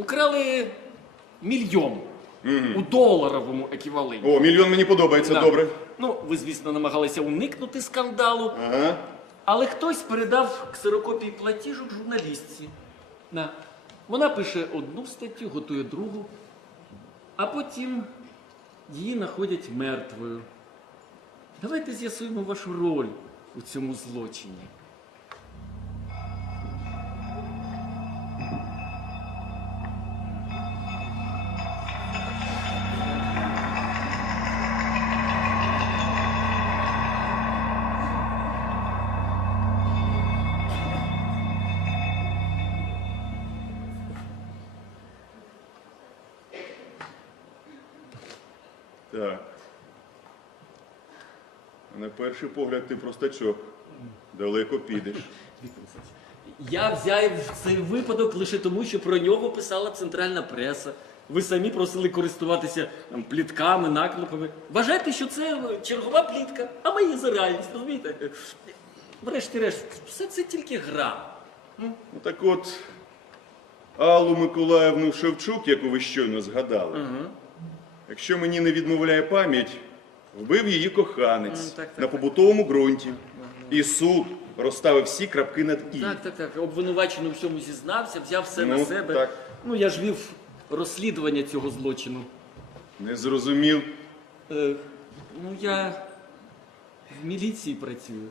украли мільйон у доларовому еквіваленті. О, мільйон мені подобається, Да. добре. Ну, ви, звісно, намагалися уникнути скандалу, Ага. але хтось передав ксерокопії платіжок журналістці. На. Вона пише одну статтю, готує другу, а потім її знаходять мертвою. Давайте з'ясуємо вашу роль у цьому злочині. Так. На перший погляд ти простачок. Далеко підеш. Я взяв цей випадок лише тому, що про нього писала центральна преса. Ви самі просили користуватися там, плітками, наклепами. Вважайте, що це е, чергова плітка, а ми її за реальність, розумієте? Врешті-решт, все це тільки гра. Ну так от, Аллу Миколаївну Шевчук, яку ви щойно згадали, якщо мені не відмовляє пам'ять, вбив її коханець М, так, так, на так. побутовому ґрунті. І суд розставив всі крапки над і. Так, так, так. Обвинувачений у всьому зізнався, взяв все на Ну, себе. так. Ну, я ж вів розслідування цього злочину. Не зрозумів. Е, ну, я в міліції працюю.